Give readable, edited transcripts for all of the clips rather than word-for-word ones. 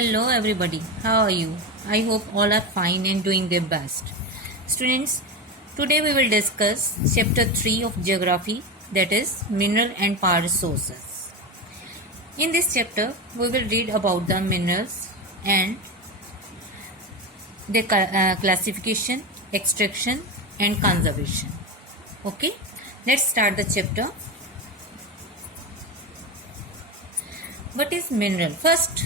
Hello everybody, how are you? I hope all are fine and doing their best. Students, today we will discuss chapter 3 of geography, that is mineral and power resources. In this chapter, we will read about the minerals and their classification, extraction and conservation. Okay, let's start the chapter. What is mineral? First,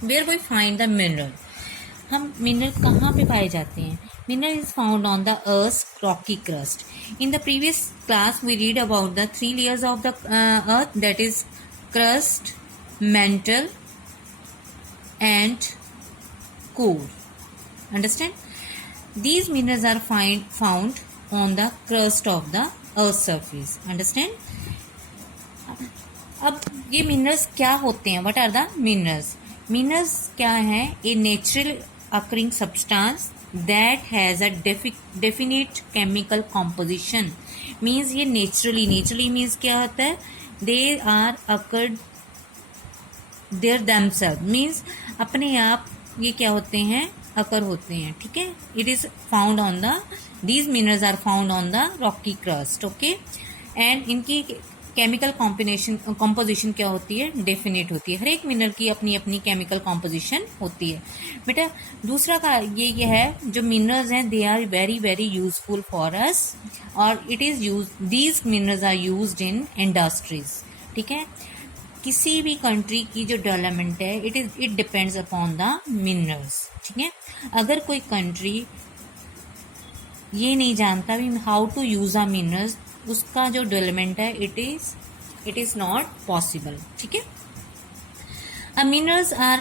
where we find the mineral? हम mineral कहाँ पे पाए जाते हैं? Mineral is found on the earth rocky crust. In the previous class we read about the 3 layers of the earth, that is crust, mantle and core. Understand? These minerals are found on the crust of the earth surface. Understand? अब ये minerals क्या होते हैं? What are the minerals? Minerals क्या है? A natural occurring substance that has a definite chemical composition. Means ये naturally means क्या होता है? They are occurred there themselves, means अपने आप ये क्या होते हैं? अकर होते हैं. ठीक है. It is found on the these minerals are found on the rocky crust. Okay. And इनकी केमिकल कॉम्पोजिशन क्या होती है? डेफिनेट होती है. हर एक मिनरल की अपनी अपनी केमिकल कॉम्पोजिशन होती है. बेटा दूसरा का ये है, जो मिनरल्स हैं they are very very useful for us, और it is use these minerals are used in industries. ठीक है. किसी भी कंट्री की जो डेवलपमेंट है it depends upon the minerals. ठीक है. अगर कोई कंट्री ये नहीं जानता भी how to use a minerals, उसका जो डेवलपमेंट है इट इज नॉट पॉसिबल. ठीक है. Minerals are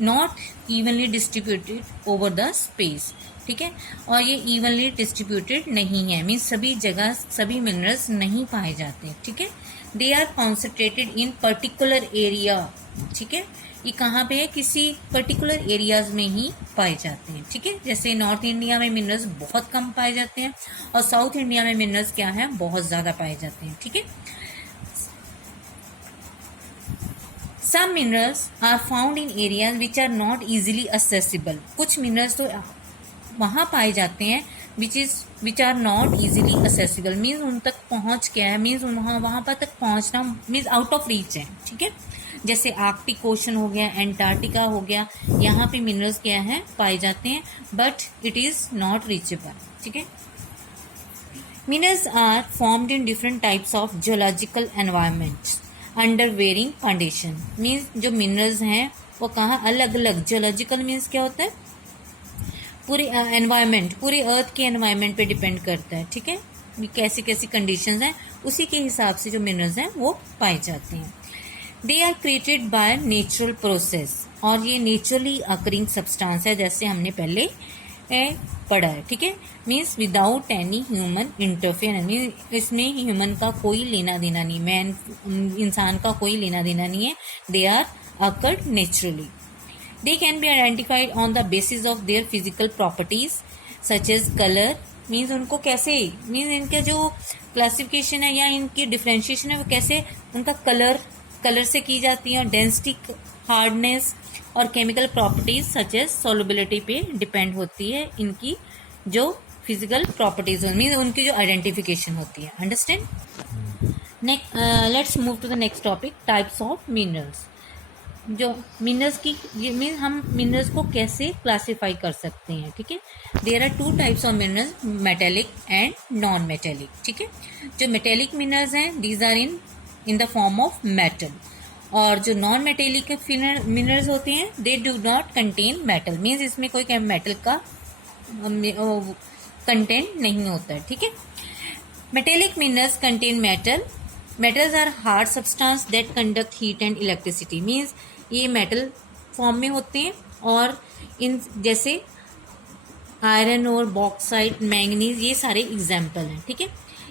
not evenly distributed over the space. ठीक है. और ये इवनली डिस्ट्रीब्यूटेड नहीं है, मीन्स सभी जगह सभी मिनरल्स नहीं पाए जाते. ठीक है. They are concentrated in particular area. ठीक है. ये कहाँ पे है? किसी पर्टिकुलर एरियाज में ही पाए जाते हैं. ठीक है. जैसे नॉर्थ इंडिया में मिनरल्स बहुत कम पाए जाते हैं और साउथ इंडिया में मिनरल्स क्या है? बहुत ज्यादा पाए जाते हैं. ठीक है. Some minerals are found in areas which are not easily accessible. कुछ मिनरल्स तो वहां पाए जाते हैं which are not easily accessible, means उन तक पहुंच क्या है? मीन्स वहां पर तक पहुंचना मीन्स आउट ऑफ रीच है. ठीक है. जैसे आर्कटिक ओशन हो गया, एंटार्क्टिका हो गया, यहाँ पे मिनरल्स क्या है? पाए जाते हैं, but it is not reachable. ठीक है. Minerals are formed in different types of geological environments under varying condition. Means जो मिनरल्स हैं वो कहाँ? अलग अलग. जियोलॉजिकल मीन्स क्या होता है? पूरे एनवायरमेंट, पूरे अर्थ के एनवायरमेंट पे डिपेंड करता है. ठीक है. कैसी कैसी कंडीशंस हैं उसी के हिसाब से जो मिनरल्स हैं वो पाए जाते हैं. They are created by natural process, और ये नेचुरली अकरिंग सब्सटेंस है, जैसे हमने पहले पढ़ा है. ठीक है. Means without any human interference, means इसमें ह्यूमन का कोई लेना देना नहीं, इंसान का कोई लेना देना नहीं है. They are occurred naturally. They can be identified on the basis of their physical properties such as color. Means उनको कैसे, मीन्स इनके जो क्लासिफिकेशन है या इनकी डिफ्रेंशिएशन है वो कैसे? उनका कलर से की जाती है, और डेंसिटी, हार्डनेस और chemical properties such as solubility पे डिपेंड होती है इनकी जो फिजिकल प्रॉपर्टीज, मीन्स उनकी जो आइडेंटिफिकेशन होती है. Understand? Next let's move to the next topic, types of minerals. जो मिनरल्स की मीन हम मिनरल्स को कैसे क्लासीफाई कर सकते हैं. ठीक है. There are 2 types of minerals, metallic and non metallic. ठीक है. जो मेटेलिक मिनरल्स हैं these are in the form of metal, और जो नॉन मेटेलिक मिनरल्स होते हैं they do not contain metal, means इसमें कोई मेटल का कंटेंट नहीं होता है. ठीक है. Metallic minerals contain metal. Metals are hard substance that conduct heat and electricity. Means ये मेटल फॉर्म में होते हैं, और इन जैसे आयरन और बॉक्साइट, मैंगनीज, ये सारे एग्जाम्पल हैं. ठीक है.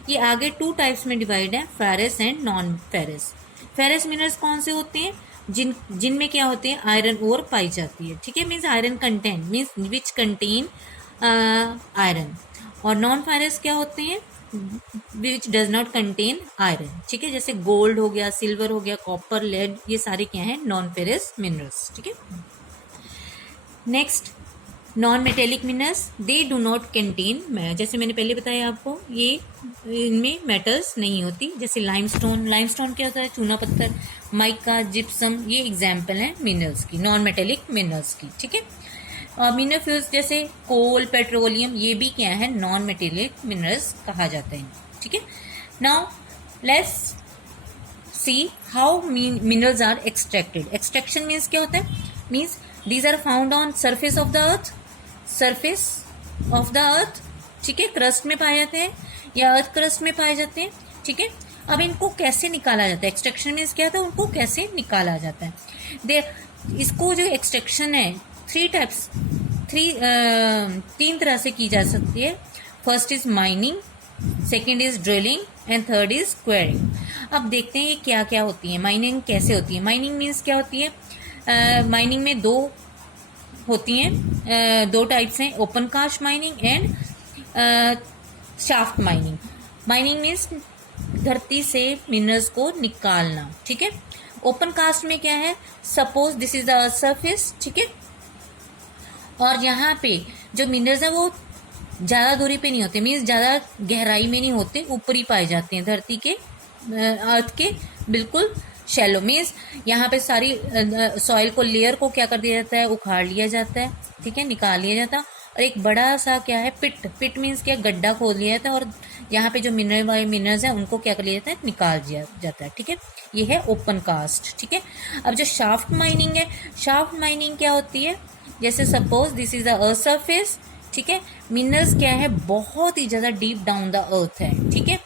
ये आगे 2 टाइप्स में डिवाइड है, ferrous and non ferrous. Ferrous minerals कौन से होते हैं? जिनमें क्या होते हैं? आयरन ओर पाई जाती है. ठीक है. Means iron content, means which contain iron. और नॉन फेरस क्या होते हैं? Which does not contain iron, ठीक है, जैसे गोल्ड हो गया, सिल्वर हो गया, कॉपर, लेड, ये सारे क्या हैं, नॉन फेरस मिनरल्स, ठीक है। Next, non metallic minerals, they do not contain, जैसे मैंने पहले बताया आपको, ये इनमें मेटल्स नहीं होती, जैसे लाइमस्टोन, लाइमस्टोन क्या होता है, चूना पत्थर, माइका, जिप्सम, ये एग्जाम्पल हैं मिनरल्स की, नॉन मेटेलिक मिनरल्स की, ठीक है। मिनरल फ्यूल्स जैसे कोल, पेट्रोलियम, ये भी क्या है, नॉन मेटेलिक मिनरल्स कहा जाता है, ठीक है। Now let's see how minerals are extracted. Extraction means क्या होता है, means these are found on surface of the earth, surface of the earth, ठीक है, क्रस्ट में पाए जाते हैं या अर्थ क्रस्ट में पाए जाते हैं, ठीक है। अब इनको कैसे निकाला जाता है, एक्सट्रैक्शन मीन्स क्या होता है, उनको कैसे निकाला जाता है। इसको जो एक्सट्रैक्शन है तीन तरह से की जा सकती है। First is mining, second is drilling and third is quarrying. अब देखते हैं ये क्या क्या होती है, माइनिंग कैसे होती है। माइनिंग मीन्स क्या होती है, माइनिंग में दो होती हैं, दो टाइप्स हैं, open cast mining and shaft mining. Mining means धरती से मिनरल्स को निकालना, ठीक है। ओपन कास्ट में क्या है, suppose this is the earth surface, ठीक है, और यहाँ पे जो मिनरल्स है वो ज्यादा दूरी पे नहीं होते, मीन्स ज्यादा गहराई में नहीं होते, ऊपर ही पाए जाते हैं धरती के, अर्थ के बिल्कुल शैलो। मीन्स यहाँ पे सारी सॉइल को, लेयर को क्या कर दिया जाता है, उखाड़ लिया जाता है, ठीक है, निकाल लिया जाता है, और एक बड़ा सा क्या है, पिट मीन्स क्या, गड्ढा खोद लिया जाता है, और यहाँ पे जो मिनरल्स हैं उनको क्या कर लिया जाता है, निकाल दिया जाता है, ठीक है। ये है ओपन कास्ट, ठीक है। अब जो शाफ्ट माइनिंग है, शाफ्ट माइनिंग क्या होती है, जैसे suppose this is the earth surface, ठीक है, मिनरल्स क्या है, बहुत ही ज्यादा डीप डाउन द अर्थ है, ठीक है।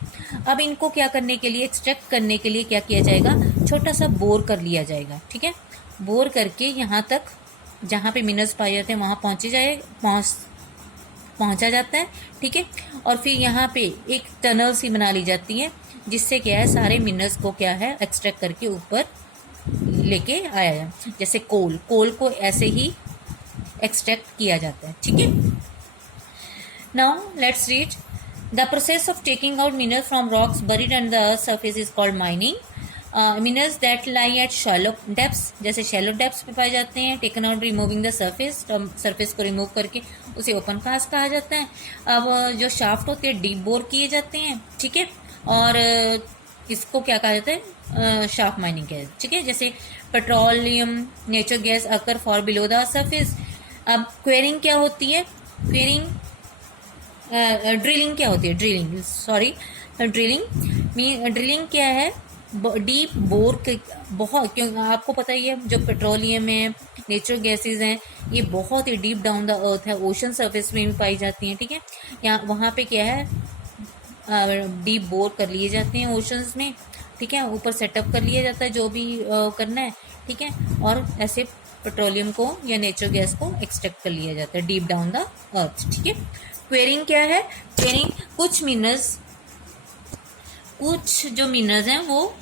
अब इनको क्या करने के लिए, एक्सट्रैक्ट करने के लिए क्या किया जाएगा, छोटा सा बोर कर लिया जाएगा, ठीक है। बोर करके यहाँ तक जहाँ पे मिनरल्स पाए जाते हैं वहाँ पहुँचा जाता है, ठीक है। और फिर यहाँ पे एक टनल सी बना ली जाती है, जिससे क्या है, सारे मिनरल्स को क्या है, एक्सट्रैक्ट करके ऊपर लेके आया जाए। जैसे कोल को ऐसे ही एक्सट्रैक्ट किया जाता है, ठीक है। Now let's read the process of taking out minerals from rocks buried under the earth's surface is called mining. Minerals that lie at shallow depths, जैसे shallow depths पे पाए जाते हैं, taken out removing the surface, surface को remove करके उसे open cast कहा जाता है। अब जो shaft होते हैं deep bore किए जाते हैं, ठीक है, और इसको क्या कहा जाता है, shaft mining कहते हैं, ठीक है। जैसे petroleum, natural gas occur for below the surface. अब क्वेरिंग क्या होती है, ड्रिलिंग क्या होती है, ड्रिलिंग क्या है, डीप बोर के, बहुत, क्योंकि आपको पता ही है जो पेट्रोलियम है, नेचुरल गैसेस हैं, ये बहुत ही डीप डाउन द अर्थ है, ओशन सरफेस में भी पाई जाती हैं, ठीक है। यहाँ वहाँ पे क्या है, डीप बोर कर लिए जाते हैं ओशंस में, ठीक है, ऊपर सेटअप कर लिया जाता है जो भी करना है, ठीक है, और ऐसे पेट्रोलियम को या नेचुरल गैस को एक्सट्रैक्ट कर लिया जाता है डीप डाउन द अर्थ, ठीक है। क्वेरिंग क्या है, क्वेरिंग कुछ जो मिनरल्स हैं वो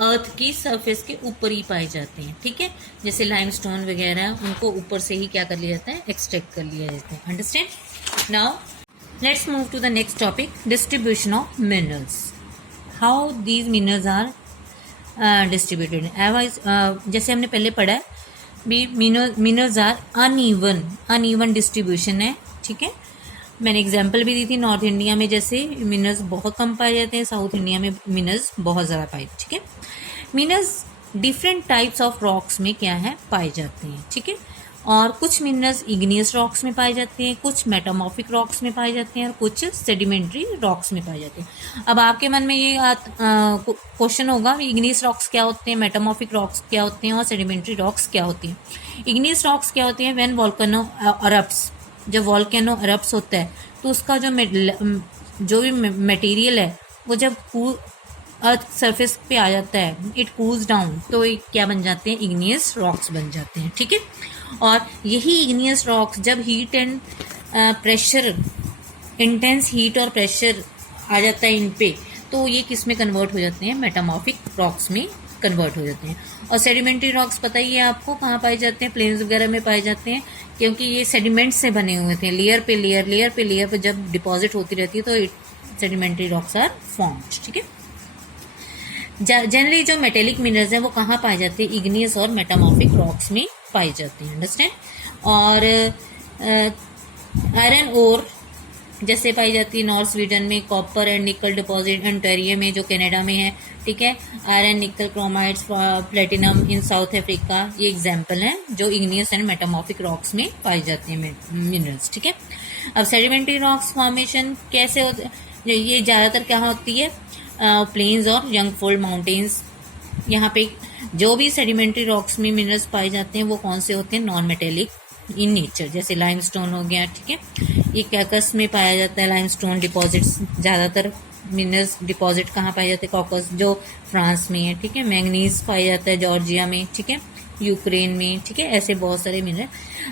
अर्थ की सरफेस के ऊपर ही पाए जाते हैं, ठीक है, जैसे लाइमस्टोन वगैरह, उनको ऊपर से ही क्या कर लिया जाता है, एक्सट्रैक्ट कर लिया जाता है, understand. Now let's move to the next topic, distribution of minerals, how these minerals are distributed. जैसे हमने पहले पढ़ा है, मिनरल्स आर अनइवन डिस्ट्रीब्यूशन है, ठीक है। मैंने एग्जाम्पल भी दी थी, नॉर्थ इंडिया में जैसे मिनरल्स बहुत कम पाए जाते हैं, साउथ इंडिया में मिनरल्स बहुत ज़्यादा पाए, ठीक है। Minerals different types of rocks में क्या है, पाए जाते हैं, ठीक है, और कुछ मिनरल्स इग्नियस रॉक्स में पाए जाते हैं, कुछ मेटामॉर्फिक रॉक्स में पाए जाते हैं, और कुछ सेडिमेंट्री रॉक्स में पाए जाते हैं। अब आपके मन में ये क्वेश्चन होगा, इग्नियस रॉक्स क्या होते हैं, मेटामॉर्फिक रॉक्स क्या होते हैं, और सेडिमेंट्री रॉक्स क्या होती हैं। इग्नियस रॉक्स क्या होते हैं, व्हेन वोल्केनो अरप्ट्स, जब वॉल्केनो अरप्ट्स होता है तो उसका जो भी मटेरियल है वो जब अर्थ सरफेस पे आ जाता है, इट कूल्स डाउन, तो क्या बन जाते हैं, इग्नियस रॉक्स बन जाते हैं, ठीक है। और यही इग्नियस रॉक्स जब heat and pressure, intense heat और प्रेशर आ जाता है इन पे, तो ये किस में कन्वर्ट हो जाते हैं, मेटामॉर्फिक रॉक्स में कन्वर्ट हो जाते हैं। और सेडिमेंट्री रॉक्स पता ही है आपको कहाँ पाए जाते हैं, प्लेन्स वगैरह में पाए जाते हैं, क्योंकि ये सेडिमेंट से बने हुए थे, लेयर पे जब डिपॉजिट होती रहती है तो सेडिमेंट्री रॉक्स आर फॉर्म्ड, ठीक है। जनरली जो मेटेलिक मिनरल्स हैं वो कहाँ पाए जाते हैं, इग्नियस और मेटामॉर्फिक रॉक्स में पाए जाते हैं, अंडरस्टैंड। और आयरन ओर जैसे पाई जाती है नॉर्थ स्वीडन में, कॉपर एंड निकल डिपॉजिट ओंटारियो में जो कनाडा में है, ठीक है। आयरन निकल क्रोमाइड्स प्लेटिनम इन साउथ अफ्रीका, ये एग्जांपल हैं जो इग्नियस एंड मेटामॉर्फिक रॉक्स में पाई जाती हैं मिनरल्स, ठीक है। अब सेडिमेंट्री रॉक्स फॉर्मेशन कैसे होते, ये ज़्यादातर क्या होती है, प्लेन्स और यंग फोल्ड माउंटेन्स। यहाँ पे जो भी सेडिमेंट्री रॉक्स में मिनरल्स पाए जाते हैं वो कौन से होते हैं, नॉन मेटेलिक इन नेचर, जैसे लाइमस्टोन हो गया, ठीक है। ये कैकस में पाया जाता है लाइमस्टोन डिपॉजिट्स, ज़्यादातर मिनरल्स डिपॉजिट कहाँ पाए जाते हैं, कॉकस जो फ्रांस में है, ठीक है। मैंगनीज पाया जाता है जॉर्जिया में, ठीक है, यूक्रेन में, ठीक है। ऐसे बहुत सारे मिनरल।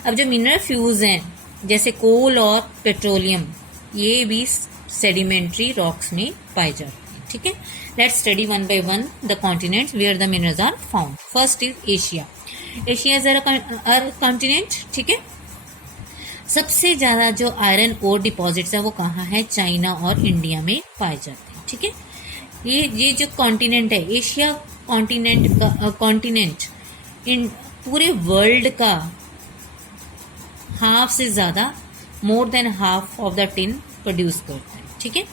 अब जो मिनरल फ्यूज हैं जैसे कोल और पेट्रोलियम, ये भी सेडिमेंट्री रॉक्स में पाए जाते हैं, ठीक है। Let's study one by one the continents where the minerals are found. First is Asia. Asia is a continent, ठीक है। सबसे ज्यादा जो आयरन ओर डिपॉजिट्स है वो कहाँ है, चाइना और इंडिया में पाए जाते हैं, ठीक है। ये जो कॉन्टिनेंट है एशिया कॉन्टिनेंट इन पूरे वर्ल्ड का हाफ से ज्यादा, more than half of the tin produce करता है, ठीक है।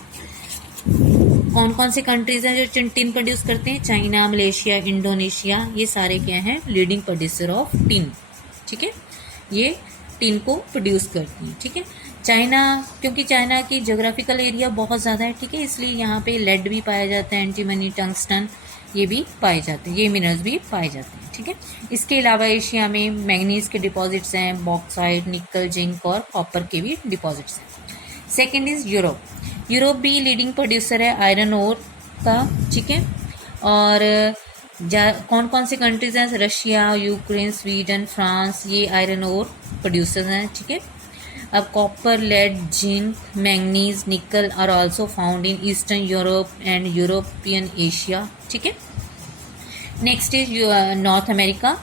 कौन कौन से कंट्रीज हैं जो टिन प्रोड्यूस करते हैं, चाइना, मलेशिया, इंडोनेशिया, ये सारे क्या हैं, लीडिंग प्रोड्यूसर ऑफ टिन, ठीक है। ये टिन को प्रोड्यूस करती हैं, ठीक है। चाइना, क्योंकि चाइना की जोग्राफिकल एरिया बहुत ज़्यादा है, ठीक है, इसलिए यहाँ पे लेड भी पाया जाता है, एंटीमनी, टंगस्टन, ये भी पाए जाते हैं, ये मिनरल्स भी पाए जाते हैं, ठीक है। इसके अलावा एशिया में मैंगनीज के डिपॉजिट्स हैं, बॉक्साइट, निकल, जिंक और कॉपर के भी डिपॉजिट्स हैं। Second is Europe. यूरोप भी लीडिंग प्रोड्यूसर है आयरन ओर का, ठीक है। और कौन कौन से कंट्रीज हैं, रशिया, यूक्रेन, स्वीडन, फ्रांस, ये आयरन ओर प्रोड्यूसर्स हैं, ठीक है। अब copper, lead, zinc, manganese, nickel are also found in eastern Europe and European Asia, ठीक है। Next is North America.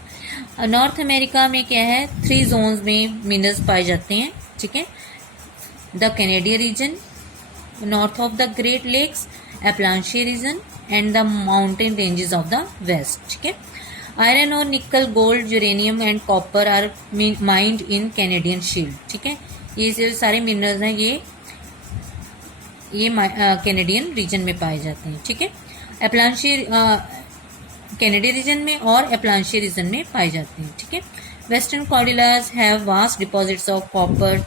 North America में क्या है, 3 जोन्स में मिनरल्स पाए जाते हैं, ठीक है। The Canadian region, north of the Great Lakes, Appalachian region and the mountain ranges of the west, ठीक है। आयरन और nickel, gold, uranium and copper are mined in Canadian shield, ठीक है। ये जो सारे मिनरल्स हैं ये कैनेडियन रीजन में पाए जाते हैं, ठीक है। एप्लांशिया कैनेडियन रीजन में और एप्लांशिया रीजन में पाए जाते हैं, ठीक है। Western cordilleras have vast deposits of copper,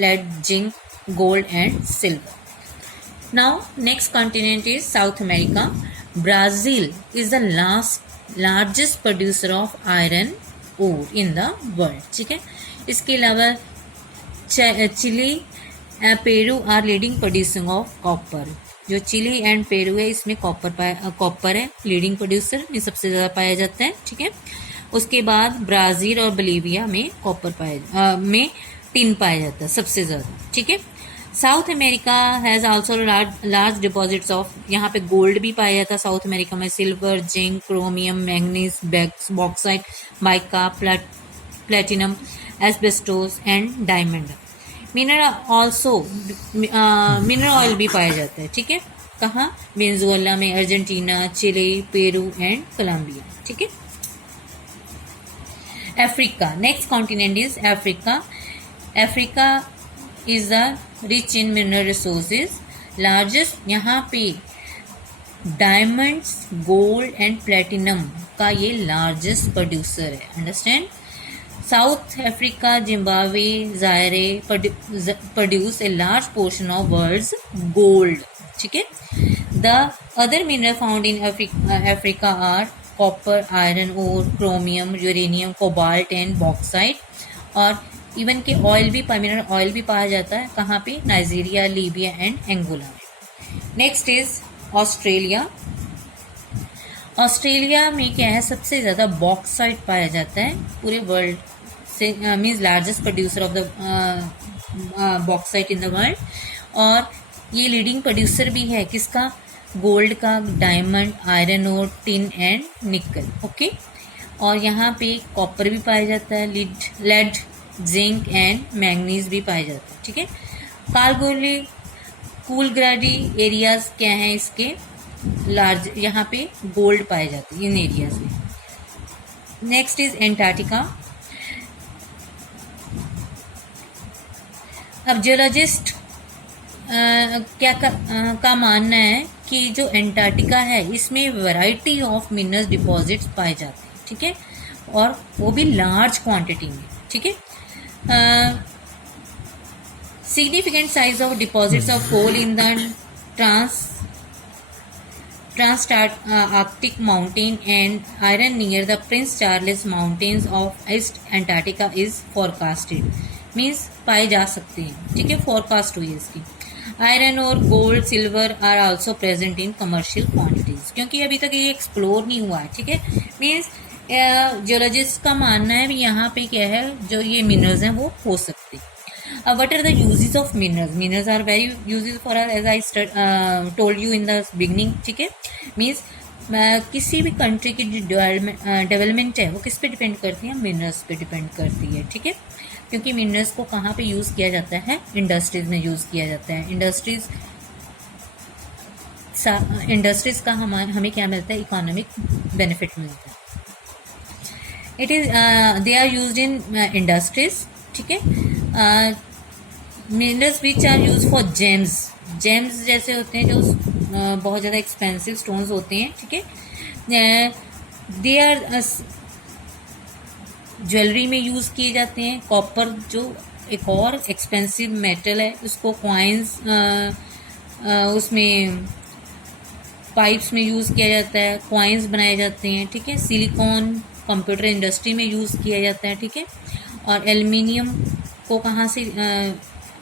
lead, zinc, gold and silver. Now next continent is South America. Brazil is the largest producer of iron ore in the world, ठीक है। इसके अलावा Chile, Peru are leading producing of copper. जो Chile and Peru है इसमें copper है leading producer में, सबसे ज़्यादा पाया जाता है, ठीक है। उसके बाद ब्राज़ील और बोलिविया में में टिन पाया जाता है सबसे ज़्यादा, ठीक है। South America has also large deposits of, यहाँ पे गोल्ड भी पाया जाता है साउथ अमेरिका में, silver, zinc, chromium, manganese, bauxite, mica, platinum, asbestos and diamond. Mineral oil भी पाया जाता है, ठीक है। कहाँ, वेनेजुएला में, Argentina, Chile, Peru and Colombia, ठीक है। Africa, next continent is Africa. Africa is the rich in mineral resources, largest, यहाँ पे डायमंड्स, गोल्ड एंड प्लेटिनम का ये लार्जेस्ट प्रोड्यूसर है, understand. South Africa, Zimbabwe, Zaire produce a large portion of world's gold, ठीक है। The other mineral found in Africa are copper, iron ore, chromium, uranium, cobalt and bauxite. और even के oil भी, mineral oil भी पाया जाता है कहाँ पे, नाइजीरिया, लीबिया एंड एंगोला में। Next is Australia. ऑस्ट्रेलिया में क्या है, सबसे ज़्यादा बॉक्साइट पाया जाता है पूरे वर्ल्ड से, means largest producer of the bauxite in the world. और ये लीडिंग प्रोड्यूसर भी है किसका, गोल्ड का, diamond, iron ore, tin and nickel, okay. और यहाँ पे कॉपर भी पाया जाता है, लेड, जिंक एंड मैंगनीज भी पाए जाते हैं, ठीक है। कूल ग्रेडी एरियाज क्या हैं इसके, लार्ज, यहाँ पे गोल्ड पाए जाते हैं इन एरियाज में। Next is Antarctica. अब जियोलॉजिस्ट का मानना है कि जो एंटार्क्टिका है इसमें वैरायटी ऑफ मिनरल डिपॉजिट्स पाए जाते हैं, ठीक है, और वो भी लार्ज क्वांटिटी में, ठीक है। Significant size of deposits of coal in the Trans-Arctic mountain and iron near the Prince Charles Mountains of East Antarctica is forecasted, means पाए जा सकते हैं, ठीक है, फोरकास्ट हुई है इसकी। आयरन और gold silver are also present in commercial quantities, क्योंकि अभी तक ये एक्सप्लोर नहीं हुआ है, ठीक है। मीन्स जियोलॉजिस्ट का मानना है भी यहाँ पे क्या है, जो ये मिनरल्स हैं वो हो सकते हैं। What are the uses of minerals? Minerals are very uses for us, as I told you in the beginning, ठीक है। मीन्स किसी भी कंट्री की डेवलपमेंट है वो किस पे डिपेंड करती है, मिनरल्स पे डिपेंड करती है, ठीक है। क्योंकि मिनरल्स को कहाँ पे यूज़ किया जाता है, इंडस्ट्रीज में यूज़ किया जाता है। इंडस्ट्रीज का हमें क्या मिलता है, इकोनॉमिक बेनिफिट मिलता है। It is they are used in industries, ठीक है। Minerals which are use for gems, gems जैसे होते हैं जो बहुत ज़्यादा एक्सपेंसिव स्टोन्स होते हैं, ठीक है। दे आर ज्वेलरी में यूज़ किए जाते हैं। कॉपर जो एक और एक्सपेंसिव मेटल है, उसको कॉइन्स उसमें पाइप्स में यूज़ किया जाता है, कॉइन्स बनाए जाते हैं, ठीक है। सिलिकॉन कंप्यूटर इंडस्ट्री में यूज़ किया जाता है, ठीक है। और एल्युमिनियम को कहाँ से,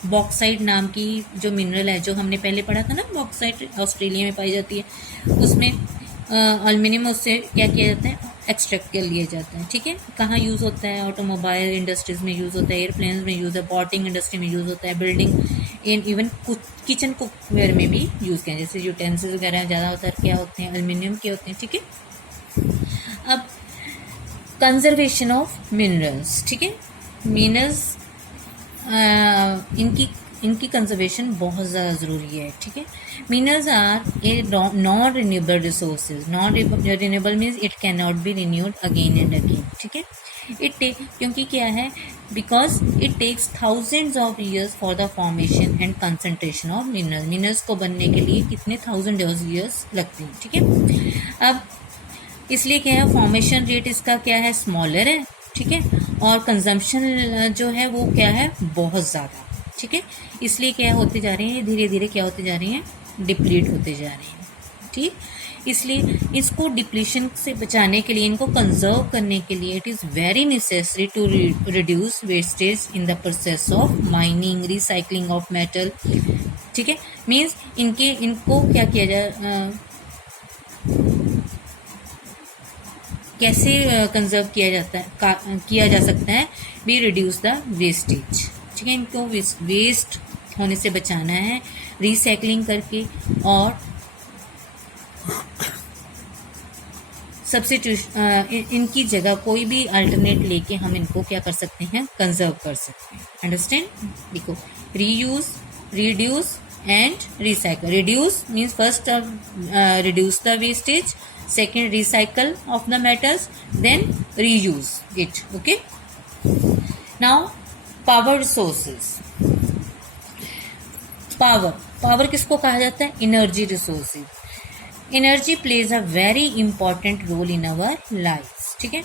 बॉक्साइट नाम की जो मिनरल है जो हमने पहले पढ़ा था ना, बॉक्साइट ऑस्ट्रेलिया में पाई जाती है, उसमें एल्युमिनियम उससे क्या किया जाता है, एक्सट्रैक्ट कर लिया जाता है, ठीक है। कहाँ यूज़ होता है, ऑटोमोबाइल इंडस्ट्रीज में यूज़ होता है, एयरप्लेन में यूज़ है, बोटिंग इंडस्ट्री में यूज़ होता है, building in even kitchen cookware में भी यूज़ किया, जैसे यूटेंसिल्स वगैरह ज़्यादा होता है क्या होते हैं, एल्युमिनियम के होते हैं, ठीक है। अब कंजर्वेशन ऑफ मिनरल्स, ठीक है। मिनरल्स इनकी कंजर्वेशन बहुत ज़्यादा ज़रूरी है, ठीक है। Minerals are a non renewable resources. Non renewable means it can not be renewed again and again, ठीक है। क्योंकि क्या है, because it takes thousands of years for the formation and concentration of minerals. Minerals को बनने के लिए कितने थाउजेंड ईयर्स लगते हैं, ठीक है। अब इसलिए क्या है, फॉर्मेशन रेट इसका क्या है, स्मॉलर है, ठीक है। और कंजम्पशन जो है वो क्या है, बहुत ज़्यादा, ठीक है। इसलिए क्या होते जा रहे हैं, धीरे धीरे क्या होते जा रहे हैं, डिप्लीट होते जा रहे हैं, ठीक। इसलिए इसको डिप्लीशन से बचाने के लिए, इनको कंजर्व करने के लिए, it is very necessary to reduce wastage in the process of mining, recycling of metal, ठीक है। मीन्स इनको क्या किया जाए, कैसे कंजर्व किया जा सकता है, वी रिड्यूस द वेस्टेज, ठीक है। इनको वेस्ट होने से बचाना है, रिसाइकलिंग करके, और सब्स्टिट्यूशन इनकी जगह कोई भी अल्टरनेट लेके हम इनको क्या कर सकते हैं, कंजर्व कर सकते हैं। अंडरस्टैंड, देखो, reuse, reduce and recycle. Reduce means first reduce the wastage, second recycle of the metals, then reuse it, okay। now power resources। Power किसको कहा जाता है, energy resources. Energy plays a very important role in our life, ठीक है।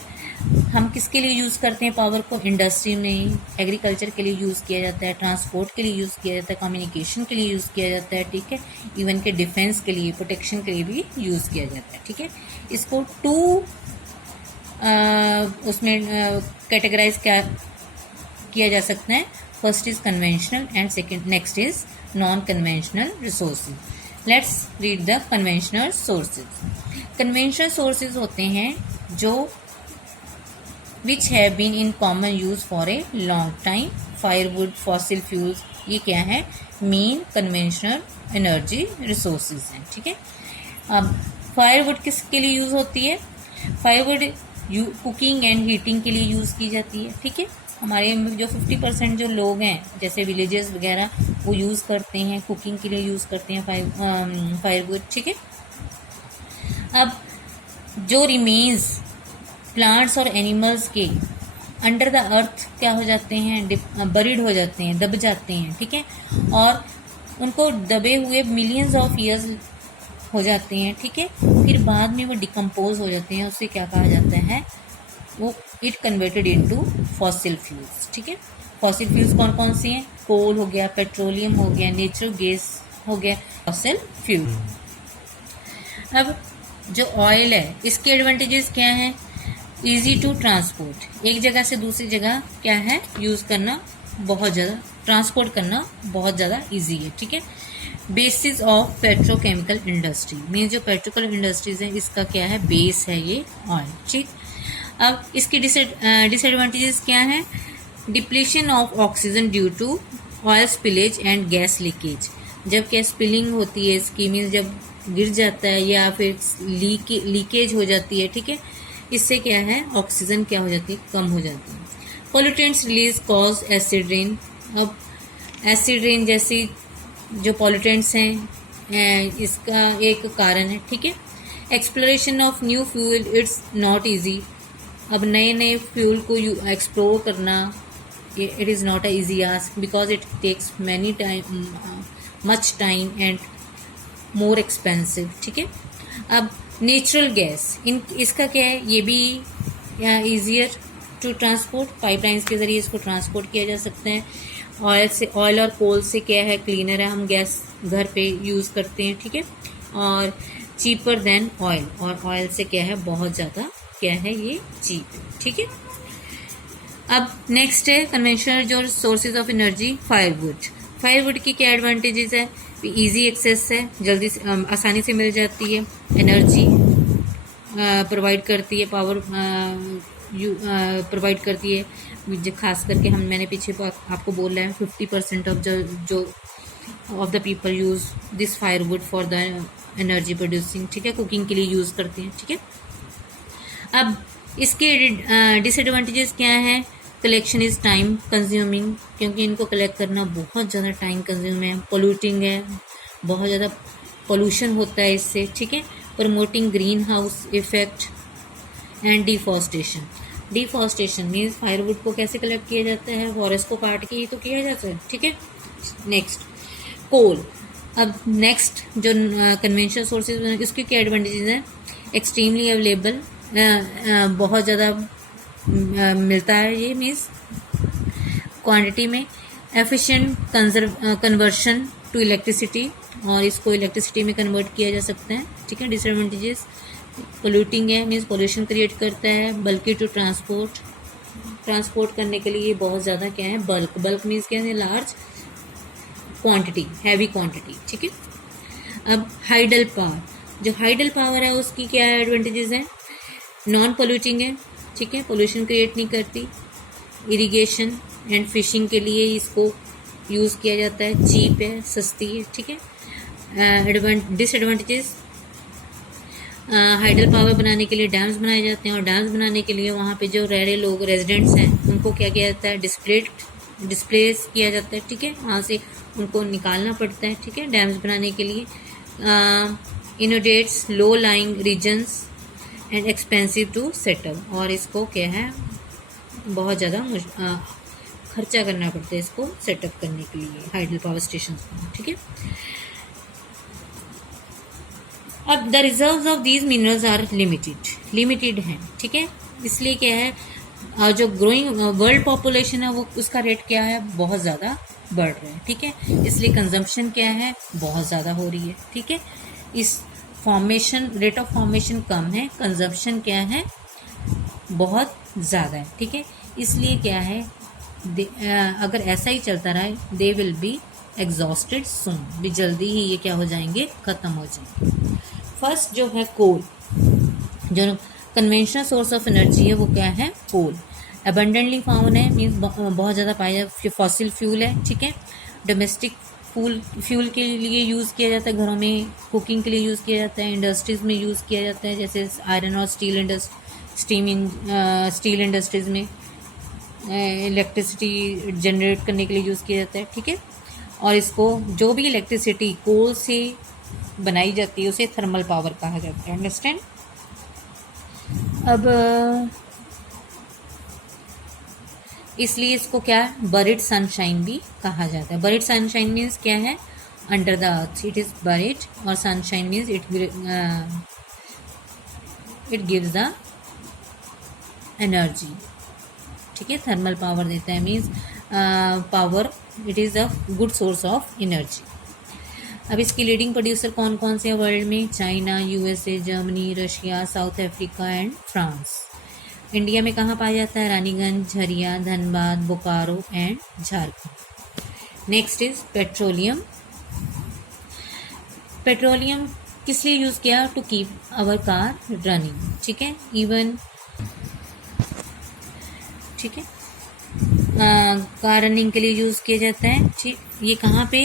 हम किसके लिए use करते हैं पावर को, इंडस्ट्री में, एग्रीकल्चर के लिए यूज़ किया जाता है, ट्रांसपोर्ट के लिए यूज़ किया जाता है, कम्युनिकेशन के लिए यूज़ किया जाता है, ठीक है। इवन के डिफेंस के लिए, प्रोटेक्शन के लिए भी यूज़ किया जाता है, ठीक है। इसको उसमें कैटेगराइज किया जा सकता है। First is conventional and second next is non conventional resources. Let's read the conventional sources. Conventional sources होते हैं जो which have been in common use for a long time, firewood, fossil fuels, ये क्या है, मेन कन्वेंशनल एनर्जी रिसोर्सेज हैं, ठीक है। अब फायरवुड किसके लिए यूज़ होती है, फायरवुड कुकिंग एंड हीटिंग के लिए यूज़ की जाती है। ठीक है, हमारे जो 50% जो लोग हैं जैसे विलेजेस वगैरह वो यूज़ करते हैं, कुकिंग के लिए यूज़ करते हैं फायरवुड। ठीक है, अब जो रिमेन्स प्लांट्स और एनिमल्स के अंडर द अर्थ क्या हो जाते हैं, बरीड हो जाते हैं, दब जाते हैं। ठीक है, और उनको दबे हुए मिलियंस ऑफ ईयर्स हो जाते हैं। ठीक है, फिर बाद में वो डिकम्पोज हो जाते हैं, उससे क्या कहा जाता है, वो it converted into fossil fuels. ठीक है, फॉसिल फ्यूल्स कौन कौन से हैं, कोल हो गया, पेट्रोलियम हो गया, नेचुरल गैस हो गया, फॉसिल फ्यूल। अब जो ऑयल है इसके एडवांटेजेस क्या हैं, इजी टू ट्रांसपोर्ट, एक जगह से दूसरी जगह क्या है यूज़ करना बहुत ज़्यादा, ट्रांसपोर्ट करना बहुत ज़्यादा ईजी है। ठीक है, basis of petrochemical industry, means जो पेट्रोकेमिकल इंडस्ट्रीज है इसका क्या है, बेस है ये ऑयल। ठीक, अब इसके डिसएडवांटेजेस क्या है, depletion of oxygen due to oil spillage and gas leakage, जब क्या स्पिलिंग होती है इसकी, मीन्स जब गिर जाता है या फिर लीकेज हो जाती है। ठीक है, इससे क्या है ऑक्सीजन क्या हो जाती है, कम हो जाती है। Pollutants release cause acid rain, अब एसिड रेन जैसी जो पॉल्यूटेंट्स हैं इसका एक कारण है। ठीक है, exploration of new fuel it's not easy, अब नए नए फ्यूल को एक्सप्लोर करना it is not a easy ask because it takes many time, much time and more expensive. ठीक है, अब नेचुरल गैस इसका क्या है, ये भी ईजियर टू ट्रांसपोर्ट, पाइपलाइंस के ज़रिए इसको ट्रांसपोर्ट किया जा सकता है। ऑयल और कोल से क्या है क्लीनर है, हम गैस घर पे यूज़ करते हैं। ठीक है, और चीपर देन ऑयल, और ऑयल से क्या है बहुत ज़्यादा क्या है ये चीप। ठीक है, अब नेक्स्ट है कन्वेंशनल जो sources of energy, firewood. Firewood की क्या एडवांटेजेस है, इजी एक्सेस है, जल्दी से आसानी से मिल जाती है, एनर्जी प्रोवाइड करती है, पावर प्रोवाइड करती है, जो खास करके मैंने पीछे आपको बोल रहा है 50% ऑफ जो of the people use this firewood for the energy producing. ठीक है, कुकिंग के लिए यूज़ करते हैं। ठीक है, अब इसके डिसएडवांटेजेस क्या है, कलेक्शन इज़ टाइम कंज्यूमिंग, क्योंकि इनको कलेक्ट करना बहुत ज़्यादा टाइम कंज्यूम है, पोल्यूटिंग है, बहुत ज़्यादा पोल्यूशन होता है इससे। ठीक है, promoting green house effect and deforestation. Deforestation means firewood को कैसे कलेक्ट किया जाता है, फॉरेस्ट को काट के ही तो किया जाता है। ठीक है, नेक्स्ट कोल। अब नेक्स्ट जो कन्वेंशनल सोर्सेज इसके क्या एडवांटेजेस हैं, एक्सट्रीमली अवेलेबल, बहुत ज़्यादा मिलता है ये, मीन्स क्वांटिटी में, एफिशिएंट कन्वर्शन टू इलेक्ट्रिसिटी, और इसको इलेक्ट्रिसिटी में कन्वर्ट किया जा सकता है। ठीक है, डिसएडवांटेजेस पोल्यूटिंग है, मीन्स पोल्यूशन क्रिएट करता है, बल्कि टू ट्रांसपोर्ट करने के लिए बहुत ज़्यादा क्या है, बल्क मीन्स क्या है, लार्ज क्वांटिटी, हैवी क्वांटिटी। ठीक है, अब हाइडल पावर, जो हाइडल पावर है उसकी क्या एडवांटेजेस हैं, नॉन पोल्यूटिंग है। ठीक है, पोल्यूशन क्रिएट नहीं करती, इरिगेशन एंड फिशिंग के लिए इसको यूज़ किया जाता है, चीप है, सस्ती है। ठीक है, डिसएडवांटेजेस, हाइडल पावर बनाने के लिए डैम्स बनाए जाते हैं, और डैम्स बनाने के लिए वहाँ पे जो रह रहे लोग रेजिडेंट्स हैं उनको क्या किया जाता है, डिस्प्लेस किया जाता है। ठीक है, वहाँ से उनको निकालना पड़ता है। ठीक है, डैम्स बनाने के लिए, inundates low lying regions and expensive to set up, और इसको क्या है बहुत ज़्यादा खर्चा करना पड़ता है इसको सेटअप करने के लिए, हाइडल पावर स्टेशन को। ठीक है, अब the reserves of these minerals are limited हैं। ठीक है, इसलिए क्या है जो ग्रोइंग वर्ल्ड पॉपुलेशन है वो उसका रेट क्या है, बहुत ज़्यादा बढ़ रहा है। ठीक है, इसलिए कंजम्पशन क्या है बहुत ज़्यादा हो रही है। ठीक है, इस रेट ऑफ फॉर्मेशन कम है, कंजम्पशन क्या है बहुत ज़्यादा है। ठीक है, इसलिए क्या है अगर ऐसा ही चलता रहा दे विल बी एग्जॉस्टेड सून, भी जल्दी ही ये क्या हो जाएंगे, ख़त्म हो जाएंगे। फर्स्ट जो है कोल, जो कन्वेंशनल सोर्स ऑफ एनर्जी है वो क्या है, कोल। अबंडेंटली फाउंड है, मीन्स बहुत ज़्यादा पाया जाता, फॉसिल फ्यूल है। ठीक है, डोमेस्टिक फ्यूल के लिए यूज़ किया जाता है, घरों में कुकिंग के लिए यूज़ किया जाता है, इंडस्ट्रीज़ में यूज़ किया जाता है, जैसे आयरन और स्टील स्टील इंडस्ट्रीज़ में इलेक्ट्रिसिटी जनरेट करने के लिए यूज़ किया जाता है, ठीक है। और इसको जो भी इलेक्ट्रिसिटी कोल से बनाई जाती है उसे थर्मल पावर कहा जाता है, अंडरस्टैंड। अब इसलिए इसको क्या बरिड सनशाइन भी कहा जाता है। बरिड सनशाइन मीन्स क्या है, under the earth it is buried, और sunshine means it gives the energy, ठीक है, थर्मल पावर देता है, means power, it is a good source of energy. अब इसकी लीडिंग प्रोड्यूसर कौन कौन से हैं वर्ल्ड में, China, USA, Germany, Russia, South Africa and France. India में कहाँ पाया जाता है, Raniganj, Jharia, Dhanbad, Bokaro and Jharkhand. Next is petroleum. Petroleum किस लिए यूज़ किया, to keep our car running, ठीक है, इवन, ठीक है, कार रनिंग के लिए यूज़ किया जाता है, ठीक। ये कहाँ पे,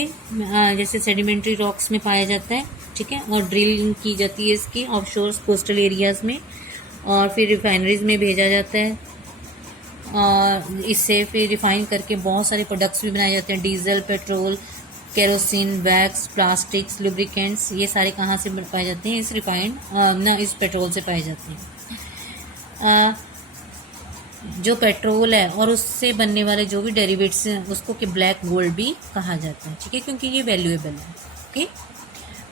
जैसे सेडिमेंट्री रॉक्स में पाया जाता है, ठीक है, और ड्रिलिंग की जाती है इसकी ऑफशोर कोस्टल एरियाज़ में, और फिर रिफाइनरीज में भेजा जाता है, और इससे फिर रिफाइन करके बहुत सारे प्रोडक्ट्स भी बनाए जाते हैं, diesel, petrol, kerosene, wax, plastics, lubricants, ये सारे कहाँ से पाए जाते हैं, इस इस पेट्रोल से पाए जाते हैं। जो पेट्रोल है और उससे बनने वाले जो भी डेरिवेट्स हैं उसको कि ब्लैक गोल्ड भी कहा जाता है, ठीक है, क्योंकि ये वैल्यूएबल है, ओके।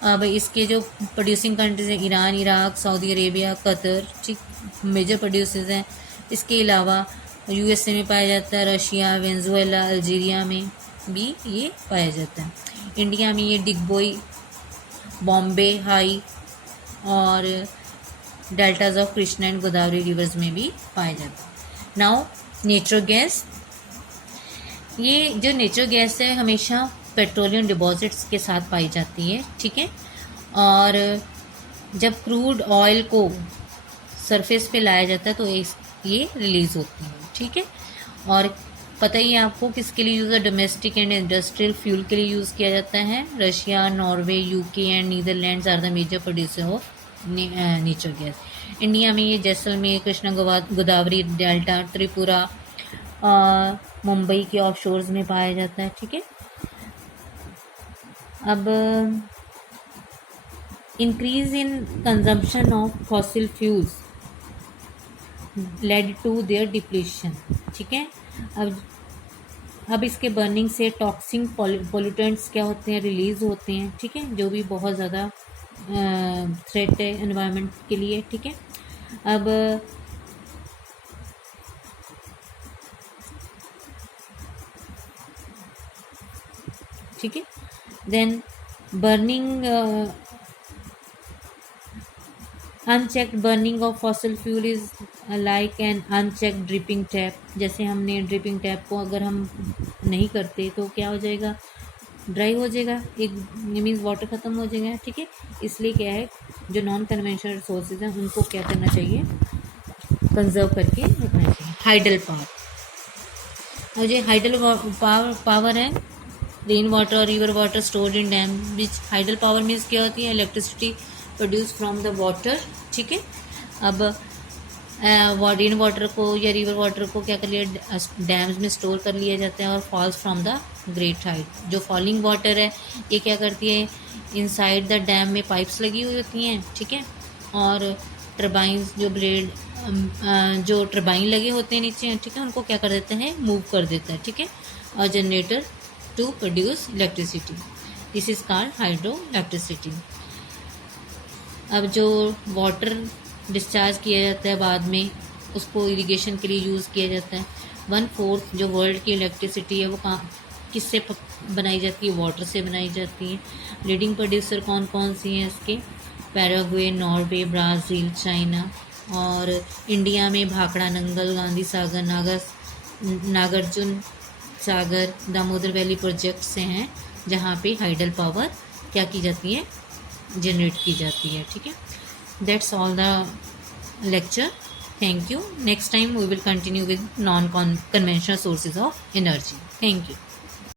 अब इसके जो प्रोड्यूसिंग कंट्रीज हैं, Iran, Iraq, Saudi Arabia, Qatar, ठीक, मेजर प्रोड्यूसर्स हैं। इसके अलावा यूएसए में पाया जाता है, रशिया, वेनेजुएला, अल्जीरिया में भी ये पाया जाता है। इंडिया में ये डिगबोई, बॉम्बे हाई और deltas of Krishna and Godavari reverse में भी पाया जाता है। नाउ नेचुरल गैस, ये जो नेचुरल गैस है हमेशा पेट्रोलियम डिपॉजिट्स के साथ पाई जाती है, ठीक है, और जब क्रूड ऑयल को सरफेस पे लाया जाता है तो ये रिलीज होती है, ठीक है। और पता ही है आपको किसके लिए यूज़ है, डोमेस्टिक एंड इंडस्ट्रियल फ्यूल के लिए यूज़ किया जाता है। Russia, Norway, UK and Netherlands are the major producer of natural gas. India में ये जैसलमेर, कृष्णा गोदावरी डेल्टा, त्रिपुरा, मुंबई के ऑफशोर्स में पाया जाता है, ठीक है। अब increase in consumption of fossil fuels led to their depletion, ठीक है। अब इसके बर्निंग से टॉक्सिक पोल्यूटेंट्स क्या होते हैं, रिलीज होते हैं, ठीक है, जो भी बहुत ज़्यादा थ्रेट है एनवायरनमेंट के लिए, ठीक है। अब ठीक है, then burning, unchecked burning of fossil fuel is like an unchecked dripping tap. जैसे हमने ड्रिपिंग टैप को अगर हम नहीं करते तो क्या हो जाएगा, ड्राई हो जाएगा, एक मीन्स वाटर ख़त्म हो जाएगा, ठीक है। इसलिए क्या है, जो नॉन कन्वेंशनल रिसोर्सेज हैं उनको क्या करना चाहिए, कंजर्व करके रखना चाहिए। हाइडल पावर, और जो हाइडल पावर है, रेन वाटर और river water stored in dam, which hydel power means क्या होती है, electricity produce from the water, ठीक है। अब रेन वाटर को या रिवर वाटर को क्या कर लिया, डैम्स में स्टोर कर लिया जाता है और falls from the great height. जो फॉलिंग वाटर है ये क्या करती है, इनसाइड द डैम में पाइप्स लगी हुई होती हैं, ठीक है, और टर्बाइंस जो टर्बाइन लगे होते हैं नीचे, ठीक है, उनको क्या कर देते हैं, मूव कर देता है, ठीक है, और generator to produce electricity, this is called hydro electricity. अब जो वाटर डिस्चार्ज किया जाता है बाद में, उसको इरिगेशन के लिए यूज़ किया जाता है। 1/4 जो वर्ल्ड की इलेक्ट्रिसिटी है वो किससे बनाई जाती है, वाटर से बनाई जाती है। लीडिंग प्रोड्यूसर कौन कौन सी हैं इसके, पैराग्वे, नॉर्वे, ब्राज़ील, चाइना, और इंडिया में भाखड़ा नंगल, गांधी सागर, नागार्जुन सागर, दामोदर वैली प्रोजेक्ट से हैं जहाँ पे हाइडल पावर क्या की जाती है, जनरेट की जाती है, ठीक है। That's all the lecture, thank you. Next time we will continue with non conventional sources of energy. Thank you.